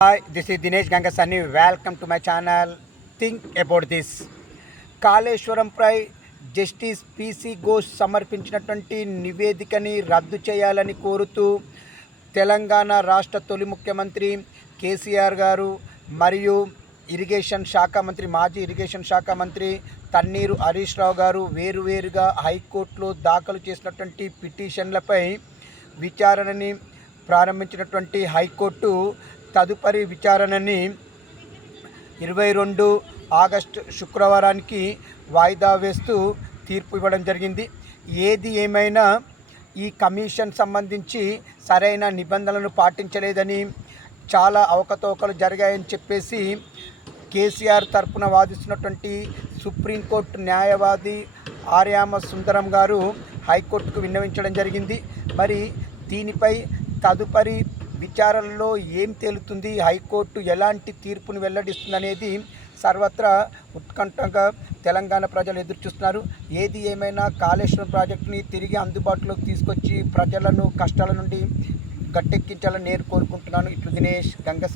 Hi, this is Dinesh Gangasani. Welcome to my channel. Think about this. కాళేశ్వరంపై justice PC Ghosh సమర్పించినటువంటి నివేదికని రద్దు చేయాలని కోరుతూ తెలంగాణ రాష్ట్ర తొలి ముఖ్యమంత్రి కేసీఆర్ గారు మరియు మాజీ ఇరిగేషన్ శాఖ మంత్రి తన్నీరు హరీష్ రావు గారు వేరువేరుగా హైకోర్టులో దాఖలు చేసినటువంటి పిటిషన్లపై విచారణని ప్రారంభించినటువంటి హైకోర్టు తదుపరి విచారణని 22 ఆగస్టు శుక్రవారానికి వాయిదా వేస్తూ తీర్పు ఇవ్వడం జరిగింది. ఏది ఏమైనా ఈ కమిషన్ సంబంధించి సరైన నిబంధనలను పాటించలేదని, చాలా అవకతవకలు జరిగాయని చెప్పేసి కేసీఆర్ తరపున వాదిస్తున్నటువంటి సుప్రీంకోర్టు న్యాయవాది ఆర్యామ సుందరం గారు హైకోర్టుకు విన్నవించడం జరిగింది. మరి దీనిపై తదుపరి విచారణలో ఏం తేలుతుంది, హైకోర్టు ఎలాంటి తీర్పును వెల్లడిస్తుంది అనేది సర్వత్రా ఉత్కంఠగా తెలంగాణ ప్రజలు ఎదురుచూస్తున్నారు. ఏది ఏమైనా కాళేశ్వరం ప్రాజెక్టుని తిరిగి అందుబాటులోకి తీసుకొచ్చి ప్రజలను కష్టాల నుండి గట్టెక్కించాలని నేను కోరుకుంటున్నాను. ఇట్లు దినేష్ గంగస.